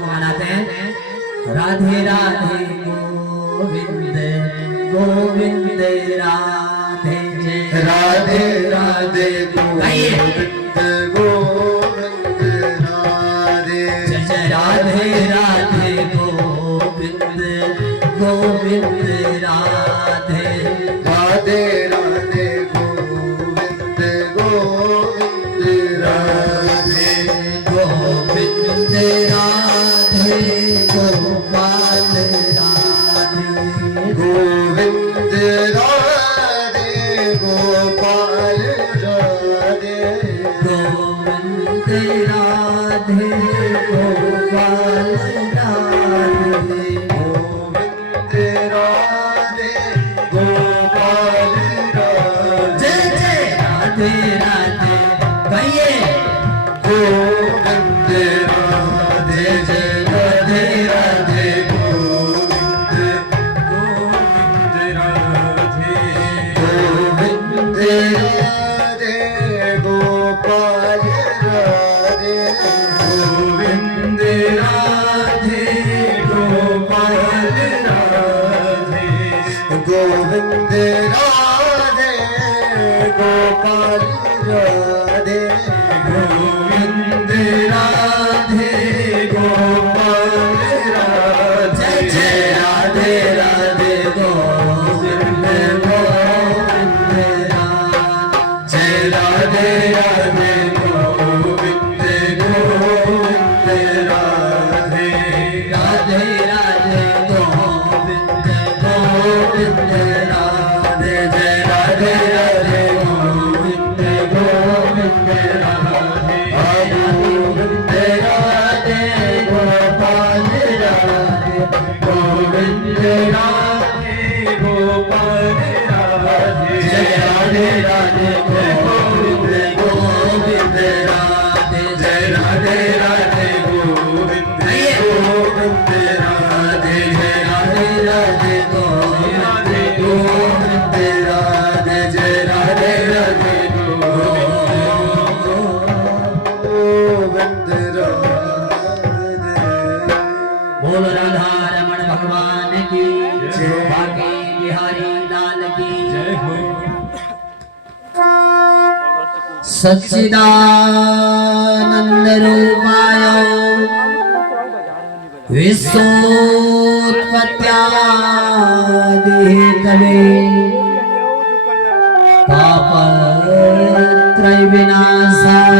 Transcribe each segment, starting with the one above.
मनाते हैं राधे राधे गोविंद गोविंद राधे जय राधे राधे गोविंद गोविंद राधे जय राधे राधे गोविंद गोविंद राधे राधे राधे गोविंद गोविंद राधे गोविंद राधे गोपाल राधे गोविंद राधे गोपाल राधे गोविंद राधे गोपाल राधे गोविंद राधे गोपाल राधे जय जय राधे राधे कहिए गोविंद राधे जय राधे राधे गोविंद गोविंद राधे गोविंद राधे गोपाल राधे गोविंद राधे गोपाल राधे गोविंद राधे गोपाल राधे गोविंद राधे गोपाल राधे जय राधे राधे गोविंद गोविंद राधे जय राधे राधे गोविंद गोविंद राधे राधे राधे गोविंद गोविंद राधे जय राधे राधे गोविंद गोविंद राधे गोविंद राधे गोपाल राधे गोविंद राधे गोपाल राधे जय राधे राधे गोविंद गोविंद राधे जय राधे राधे गोविंद गोविंद राधे जय राधे राधे गोविंद गोविंद राधे जय राधे राधे गोविंद राधे बोल राधा रमण भगवान की जय बाकी बिहारी लाल की जय हो सच्चिदानंद रूपाय विश्वोत्पत्त्यादि तवे तापत्रय विनाशाय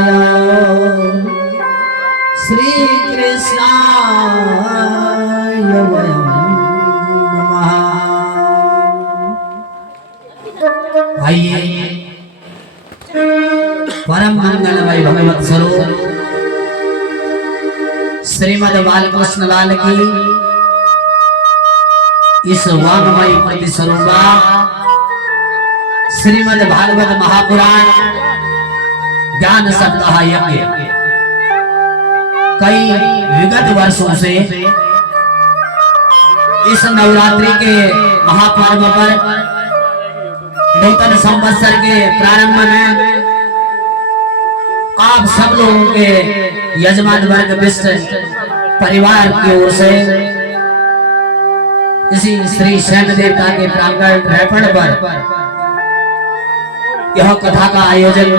श्री कृष्णाय वयं नमः। आइए परम मंगलमय भगवत स्वरूप श्रीमद् बालकृष्ण लाल की इस वाङ्मय प्रति स्वरूपा श्रीमद् भागवत महापुराण ज्ञान सप्ताह यज्ञ कई विगत वर्षों से इस नवरात्रि के महापर्व पर नूतन संवत्सर के प्रारंभ में आप सब लोगों के यजमान वर्ग विश्व परिवार की ओर से इसी श्री शैन देवता के प्रांगण रैपण पर यह कथा का आयोजन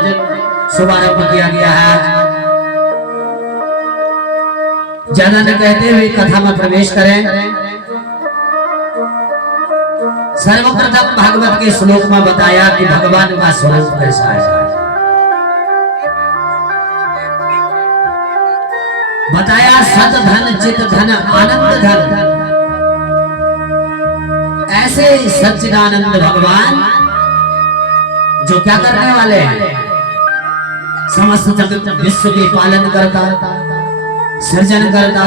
शुभारंभ किया गया है। ज्यादा न कहते हुए कथा में प्रवेश करें। सर्वप्रथम भागवत के श्लोक में बताया कि भगवान का स्वरूप कैसा है। बताया सत धन चित धन आनंद धन। ऐसे सच्चिदानंद भगवान जो क्या करने वाले हैं, समस्त जगत विश्व के पालन करता, सृजन करता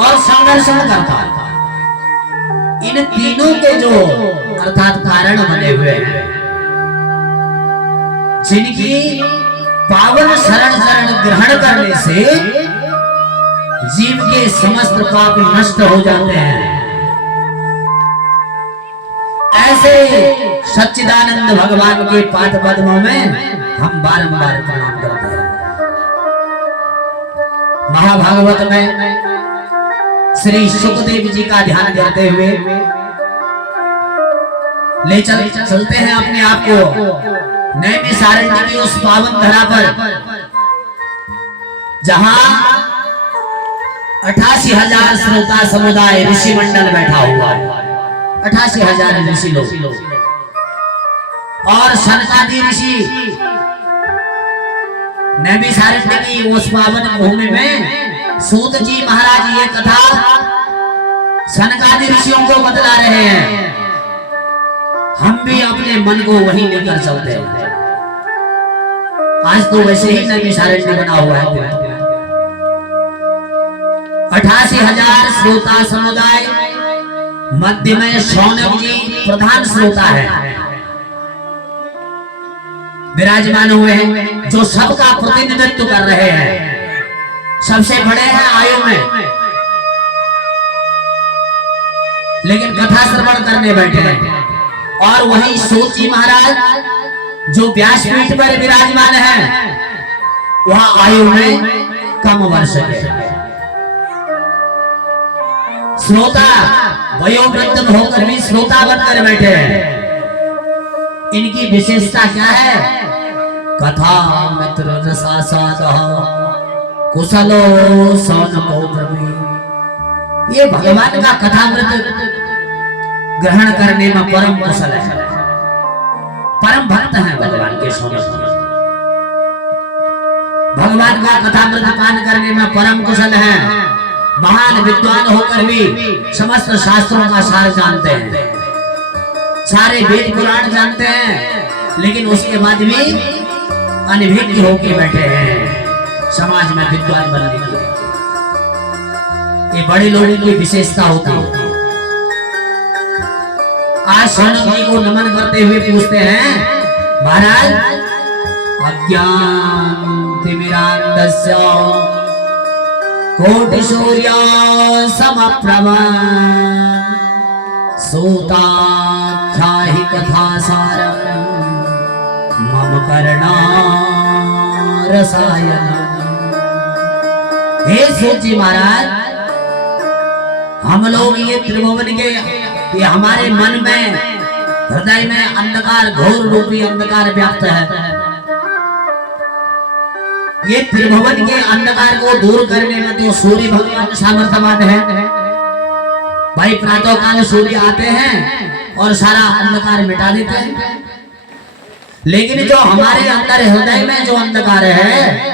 और संरक्षण करता। इन तीनों के जो अर्थात कारण बने हुए हैं, जिनकी पावन शरण शरण ग्रहण करने से जीव के समस्त पाप नष्ट हो जाते हैं। ऐसे सच्चिदानंद भगवान के पाद पद्मों में हम बारंबार प्रणाम करते हैं। महाभागवत में श्री सुखदेव जी का ध्यान करते हुए चलते हैं अपने आप को नैमिषारण्य की उस पावन धरा पर, जहां 88,000 श्रोता समुदाय ऋषि मंडल बैठा हुआ है। 88,000 ऋषि लोग और सनकादि ऋषि नैमिषारण्य की उस पावन भूमि में सूत जी महाराज ये कथा सनकादि ऋषियों को बतला रहे हैं। हम भी अपने मन को वहीं लेकर चलते हैं। आज तो वैसे ही नैमिषारण्य बना हुआ है। 88,000 श्रोता समुदाय, मध्य में शौनक जी प्रधान श्रोता है विराजमान हुए हैं, जो सबका प्रतिनिधित्व कर रहे हैं। सबसे बड़े हैं आयु में, लेकिन कथा श्रवण करने बैठे हैं। और वहीं सूत जी महाराज जो व्यासपीठ पर विराजमान है, वह आयु में कम वर्ष के श्रोता, वयोवृद्ध होकर भी श्रोता बनकर बैठे हैं। इनकी विशेषता क्या है? कथा मित्र रसासादः कुशलो सौनको ब्रवीमि। ये भगवान का कथामृत ग्रहण करने में परम कुशल है, परम भक्त है भगवान के सौनक। भगवान का कथामृत पान करने में परम कुशल है। महान विद्वान होकर भी समस्त शास्त्रों का सार जानते हैं, सारे वेद पुराण जानते हैं, लेकिन उसके बाद भी अनभिज्ञ होकर बैठे हैं समाज में विद्वान बनने के लिए। ये बड़े लोगों की विशेषता होती है। आज शौनक जी को नमन करते हुए पूछते हैं, महाराज अज्ञान तिमिरांधस्य कोटि सूर्य समप्रभा सूताख्याहि कथा सार मम करुणा रसायन। हे सूत जी महाराज, हम लोग ये त्रिभुवन के, ये हमारे मन में, हृदय में अंधकार, घोर रूपी अंधकार व्याप्त है। ये त्रिभुवन के अंधकार को दूर करने में तो सूर्य भगवान सामर्थ्यवान है। भाई प्रातः काल सूर्य आते हैं और सारा अंधकार मिटा देते हैं, लेकिन जो हमारे अंदर हृदय में जो अंधकार है,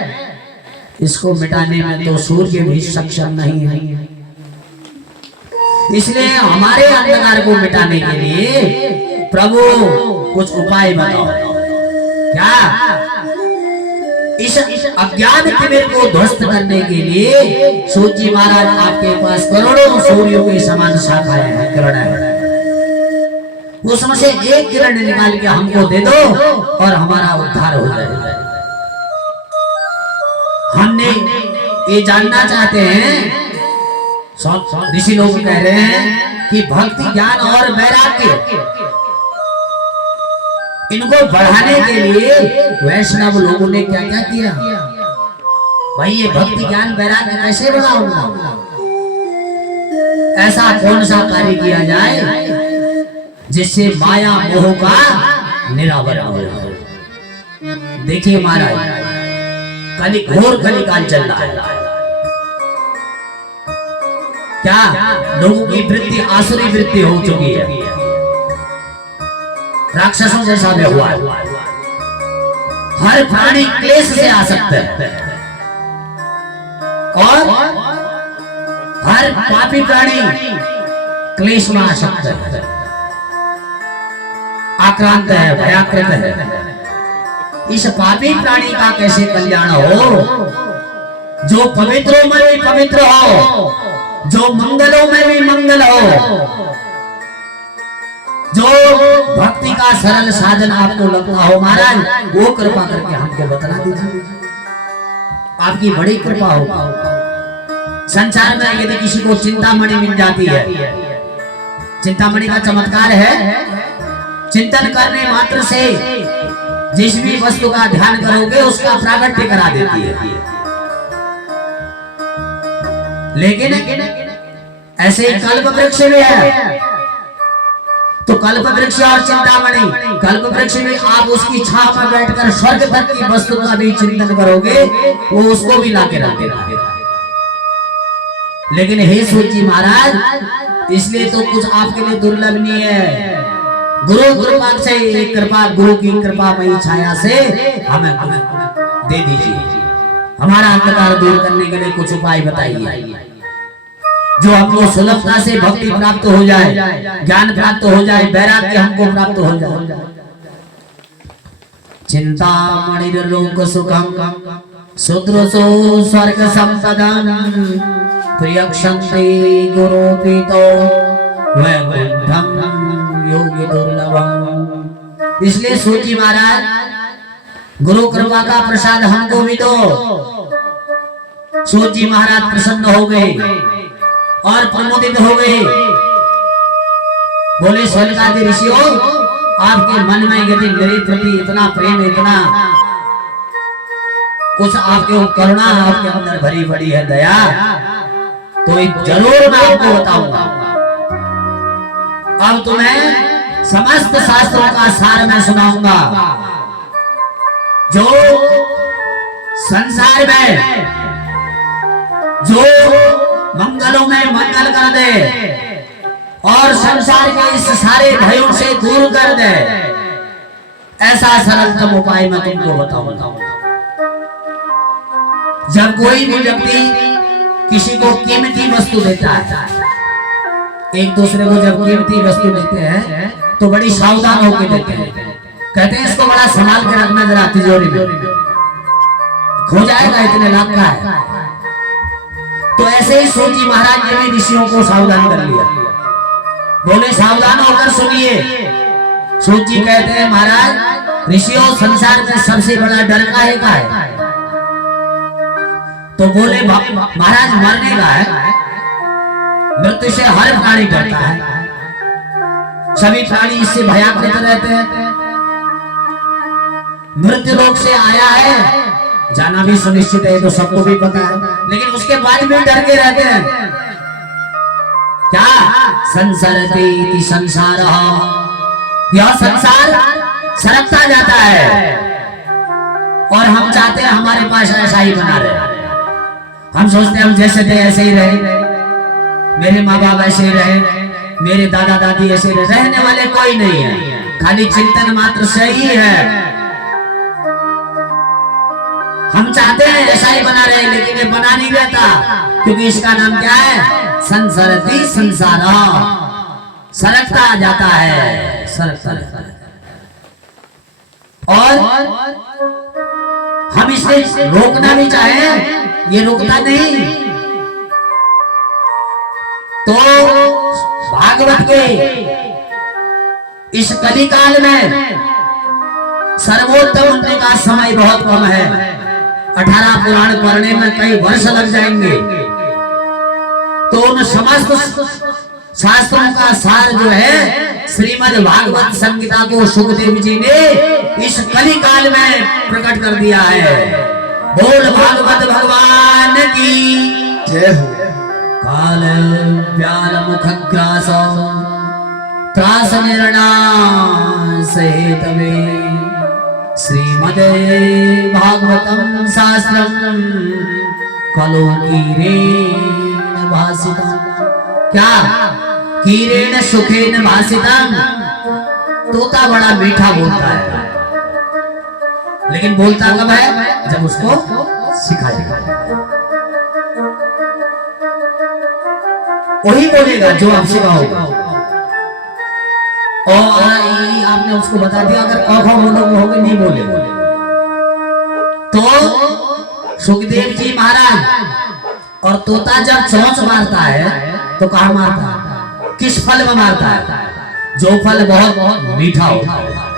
इसको मिटाने में तो सूर्य भी सक्षम नहीं है। इसलिए हमारे अंधकार को मिटाने के लिए प्रभु कुछ उपाय बताओ। क्या? इस अज्ञान तिमिर को ध्वस्त करने के लिए सूत जी महाराज आपके पास करोड़ों सूर्यों के समान शाखाएं हैं, किरण है। उसमें से एक किरण निकाल के हमको दे दो और हमारा उद्धार हो जाएगा। हमने ये जानना चाहते हैं, ऋषि लोग कह रहे हैं कि भक्ति, ज्ञान और वैराग्य, इनको बढ़ाने के लिए वैष्णव लोगों ने क्या क्या किया। भाई ये भक्ति, ज्ञान, वैराग्य कैसे बढ़ाऊंगा? ऐसा कौन सा कार्य किया जाए जिससे माया मोह का निरावरण हो जाए। देखिए महाराज, कली, घोर कलिकाल चल रहा है। क्या लोगों की वृत्ति आसुरी वृत्ति हो चुकी है, राक्षसों जैसा व्यवहार। हर प्राणी क्लेश से आसक्त है और हर पापी प्राणी क्लेश में आसक्त है, आक्रांत है, भयाकृत है। इस पापी प्राणी का कैसे कल्याण हो? जो पवित्रों में भी पवित्र हो, जो मंगलों में भी मंगल हो, जो भक्ति का सरल साधन आपको लगता हो, महाराज वो कृपा करके हमको बता दीजिए। आपकी बड़ी कृपा हो। संसार में यदि किसी को चिंतामणि मिल जाती है, चिंतामणि का चमत्कार है, चिंतन करने मात्र से जिस भी वस्तु का ध्यान करोगे उसका प्रागट्य करा देती है। लेकिन ऐसे ही कल्प वृक्ष भी है। तो कल्प वृक्ष और चिंतामणि, कल्प वृक्ष में आप उसकी छाव में बैठकर स्वर्ग तक की वस्तु का भी चिंतन करोगे, वो उसको भी लाके रख देता है। लेकिन हे सूत जी महाराज, इसलिए तो कुछ आपके लिए दुर्लभ नहीं है। गुरु कृपा से, कृपा गुरु की कृपा मई छाया से हमें दे दीजिए। हमारा अंधकार दूर करने के लिए कुछ उपाय बताइए, जो हमको सुलभता से भक्ति प्राप्त हो जाए, ज्ञान प्राप्त हो जाए, वैराग्य हमको प्राप्त हो जाए। चिंतामणि लोक सुखम सुदृशो स्वर्ग संपदम प्रियक्षन्ते गुरुपीतो वैकुंठम योगी दुर्लभम। इसलिए सूत जी महाराज, गुरु कृपा का प्रसाद हमको भी दो। सूत जी महाराज प्रसन्न हो गए और प्रमोदित हो गए। बोले स्वर्गादि ऋषियों, आपके मन में यदि मेरे प्रति इतना प्रेम, इतना कुछ आपके करुणा आपके अंदर भरी पड़ी है, दया, तो एक जरूर मैं आपको बताऊंगा। अब तुम्हें समस्त शास्त्रों का सार मैं सुनाऊंगा, जो संसार में जो मंगलों में मंगल कर दे और संसार के इस सारे भयों से दूर कर दे, ऐसा सरलतम उपाय मैं तुमको बताऊंगा। जब कोई भी व्यक्ति किसी को कीमती वस्तु देता है, एक दूसरे को जब कीमती वस्तु देते हैं तो बड़ी सावधान होकर देते हैं। कहते हैं इसको बड़ा संभाल के रखना जरा तिजोरी में, खो जाएगा, इतने लाख का है। तो ऐसे ही सूत जी महाराज ने भी ऋषियों को सावधान कर लिया। बोले सावधान होकर सुनिए। सूत जी कहते हैं महाराज, ऋषियों संसार में सबसे बड़ा डर काहे का है? तो बोले महाराज मरने का है। मृत्यु से हर प्राणी डरता है, सभी प्राणी इससे भयाकृत रहते हैं। मृत्यु लोक से आया है, जाना भी सुनिश्चित है, तो सबको भी पता है, लेकिन उसके बाद भी डर के रहते हैं। क्या संसरति संसार, यह संसार सरकता जाता है और हम चाहते हैं हमारे पास ऐसा ही बना रहे। हम सोचते हैं हम जैसे थे ऐसे ही रहे, मेरे माँ बाप ऐसे ही रहे, मेरे दादा दादी ऐसे रहे। रहने वाले कोई नहीं है, खाली चिंतन मात्र से ही है। हम चाहते हैं ऐसा ही बना रहे, लेकिन ये बना नहीं रहता, क्योंकि इसका नाम क्या है? संसरति संसार, सरकता जाता है, सरकता रहता है। और हम इसे रोकना भी चाहें, ये रुकता नहीं। तो भागवत के इस कलिकाल में सर्वोत्तम होने का समय बहुत कम है। 18 पुराण पढ़ने में कई वर्ष लग जाएंगे। तो उन समस्त शास्त्रों का सार जो है, श्रीमद् भागवत संहिता को सुखदेव जी ने इस कलिकाल में प्रकट कर दिया है। बोल भागवत भगवान की जय हो। काल व्याल मुख ग्रास त्रास निर्णास हेतवे श्रीमदे भागवतम शास्त्रम कलो कीरेण भासितम। क्या? कीरेण सुखेन भासितम। तोता बड़ा मीठा बोलता है, लेकिन बोलता कब है? जब उसको सिखाएगा। वही बोलेगा जो आप सिखाओगे। और आपने उसको बता दिया, अगर कौखा बोलोगे नहीं बोले। तो सुखदेव जी महाराज और तोता जब चोंच मारता है तो कहाँ मारता है? किस फल में मारता है? जो फल बहुत बहुत मीठा होता है।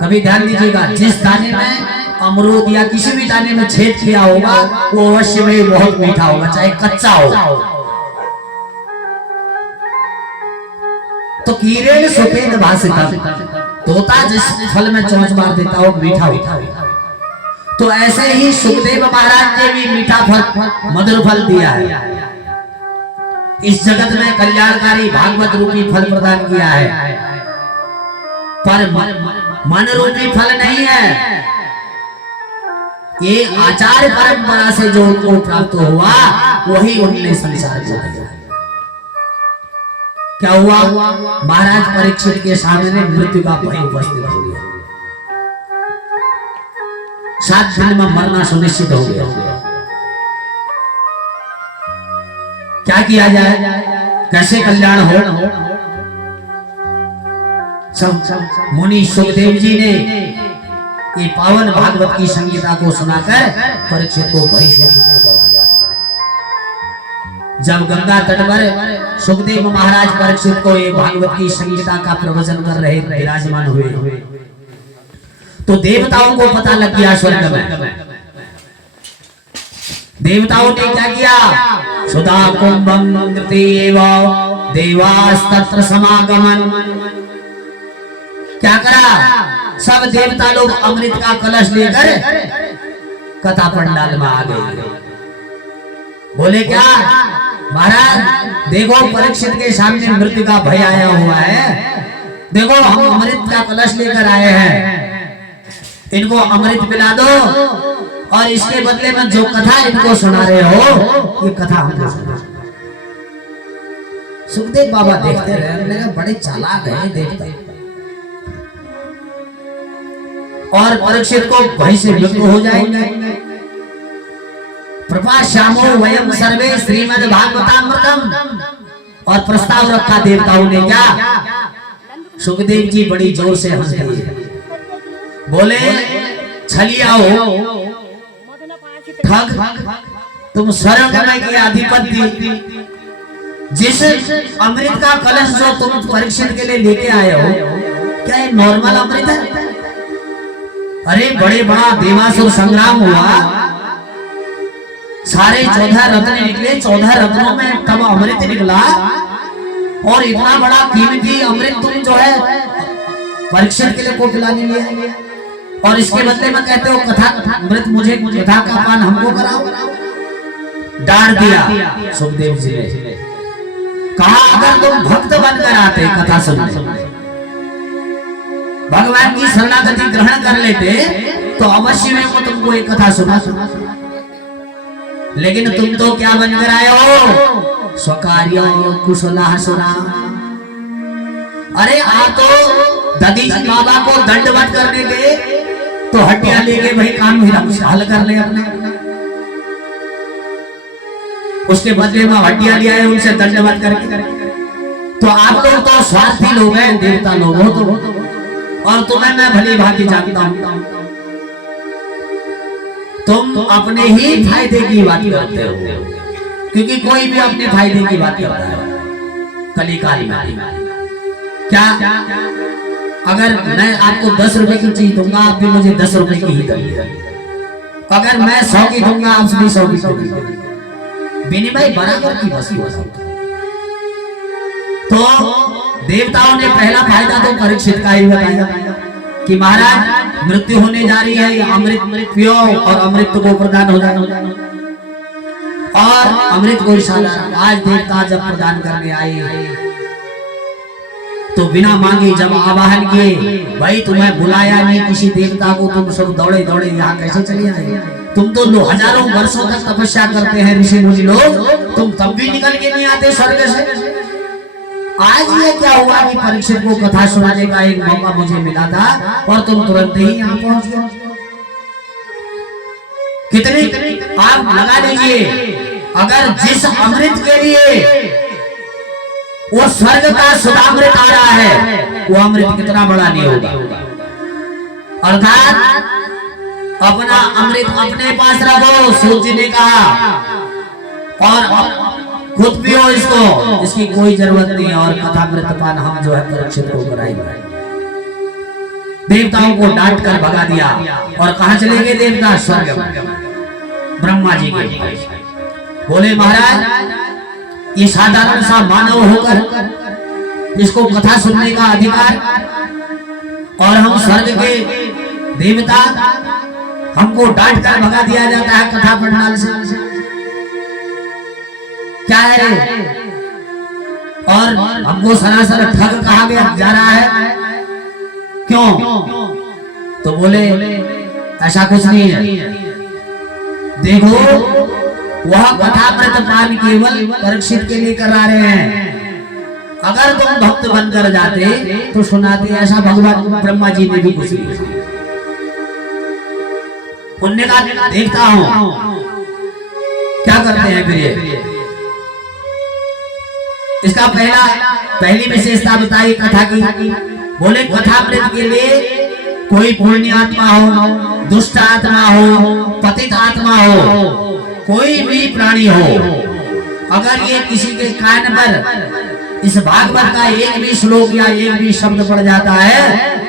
कभी ध्यान दीजिएगा, जिस दाने में अमरूद या किसी भी दाने में छेद किया होगा वो अवश्य में बहुत मीठा होगा, चाहे कच्चा हो। तो कीरेण सुखेन भासितम, तोता जिस फल में चोंच मार देता हो मीठा होता है। तो ऐसे ही सुखदेव महाराज ने भी मीठा फल मधुर फल दिया है। इस जगत में कल्याणकारी भागवत रूपी फल प्रदान किया है, पर मन रूपी फल नहीं है। ये आचार्य परंपरा से जो उनको प्राप्त हुआ वही उनने संसार को दिया। क्या हुआ? महाराज परीक्षित के सामने मृत्यु का भय उपस्थित हो गया। 7 दिन में मरना सुनिश्चित हो गया। क्या किया जाए, कैसे कल्याण हो? सब मुनि सुखदेव जी ने ये पावन भागवत की संगीता को सुनाकर परीक्षित को भय से मुक्त कर दिया। जब गंगा तट पर सुखदेव महाराज परीक्षित को ये भागवत की संगीता का प्रवचन कर रहे विराजमान हुए, तो देवताओं को पता लग गया स्वर्ग में। देवताओं ने क्या किया? सुधा कुंभम नृत्येव देवास्तत्र समागमन। क्या करा? सब देवता लोग अमृत का कलश लेकर कथा पंडाल में आ गए। बोले क्या? महाराज देखो, परीक्षित के सामने मृत्यु का भय आया हुआ है, देखो हम अमृत का कलश लेकर आए हैं, इनको अमृत पिला दो और इसके बदले में जो कथा इनको सुना रहे हो ये कथा हमको सुना। सुखदेव बाबा देखते रहे, हमने कहा बड़े चालाक हैं देवता। और परीक्षित को भय से मुक्त हो जाएंगे। प्रपाश्यामो वयम सर्वे श्रीमद् भागवतामृतम। और प्रस्ताव रखा देवताओं ने। क्या? सुखदेव जी बड़ी जोर से हंस दिए, बोले छलिया हो, ठग, तुम स्वर्ग के अधिपति, जिस अमृत का कलश जो तुम परीक्षित के लिए लेके आए हो, क्या ये नॉर्मल अमृत है? अरे बड़े बड़ा देवासुर संग्राम हुआ, सारे 14 रत्न निकले, 14 रत्नों में तब अमृत निकला, और इतना बड़ा कीमती अमृत तुम जो है परीक्षित के लिए को पिलाने लिए, और इसके बदले में कहते हो कथा अमृत मुझे कथा का पान हमको कराओ। डांट दिया सुखदेव जी ने। कहा अगर तुम भक्त बनकर आते कथा सुनने, भगवान की शरणागति ग्रहण कर लेते, तो अवश्य में वो तुमको एक कथा सुना। लेकिन तुम तो क्या बनकर आए हो? स्वकार्यो कुशला सुना। अरे आप तो दधीच बाबा को दंडवत करने गए, तो हड्डियां लेके वही काम हल कर ले अपने। उसके बदले में हड्डियां ले आए, उनसे दंडवत करके। तो आप लोग तो स्वार्थी लोग हैं, देवता लोग हो तो, और तुम्हें मैं भली भांति जानता हूं। तुम अपने ही फायदे की बात करते हो, क्योंकि कोई भी अपने फायदे की बात करता है कलिकाल में। क्या? अगर मैं आपको 10 रुपए की चीज दूंगा, आप भी मुझे 10 रुपए की ही देंगे। अगर मैं 100 की दूंगा, आप भी 100 की देंगे। विनिमय बराबर की वस्तु है। तो देवताओं ने पहला फायदा तो परीक्षित का ही बताया कि महाराज मृत्यु होने जा रही है, ये अमृत पियो और अमृत को प्रदान हो जाए। और अमृत को इशारा आज देवता जब प्रदान करने आए, तो बिना मांगे जब आवाहन किए, भाई तुम्हें बुलाया नहीं किसी देवता को, तुम सब दौड़े दौड़े यहाँ कैसे चले आए? तुम तो हजारों वर्षों तक तपस्या करते हैं ऋषि मुनि लोग, तुम तब भी निकल के नहीं आते स्वर्ग से। आज ये क्या हुआ कि परीक्षित को कथा सुनाने का एक मौका मुझे मिला था और तुम तुरंत ही यहाँ पहुंच गए। कितनी आप लगा लीजिए, अगर जिस अमृत के लिए वो स्वर्ग का सुधामृत आ रहा है, वो अमृत कितना बड़ा नहीं होगा। अर्थात अपना अमृत अपने पास रखो, सूर्य ने कहा, और खुद पियो इसको, इसकी कोई जरूरत नहीं। और कथामृत पान हम जो है परीक्षित को कराएंगे। देवताओं को डांट कर भगा दिया, और कहां चले गए देवता? स्वर्ग में ब्रह्मा जी के पास। बोले महाराज ये साधारण सा मानव होकर इसको कथा सुनने का अधिकार, और हम स्वर्ग के देवता हमको डांट कर भगा दिया जाता है कथा पंडाल से। क्या है और हमको सरासर ठग कहा गया जा रहा है, क्यों? तो बोले ऐसा कुछ नहीं है, देखो वह कथा प्रतिपान केवल परीक्षित के लिए करा रहे हैं। अगर तुम भक्त बनकर जाते तो सुनाते, ऐसा भगवान ब्रह्मा जी ने भी कुछ नहीं। पुण्य का देखता हूं क्या करते हैं फिर ये। इसका पहली विशेषता बताई कथा की। बोले कथा प्रेत के लिए कोई पुण्य आत्मा हो, दुष्ट आत्मा हो, पतित आत्मा हो, कोई भी प्राणी हो, अगर ये किसी के कान पर इस भागवत का एक भी श्लोक या एक भी शब्द पड़ जाता है,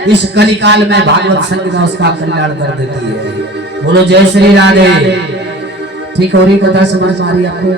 इस कलिकाल में भागवत संगीता उसका कल्याण कर देती है। बोलो जय श्री राधे। ठीक हो रही कथा, समझ आ रही आपको?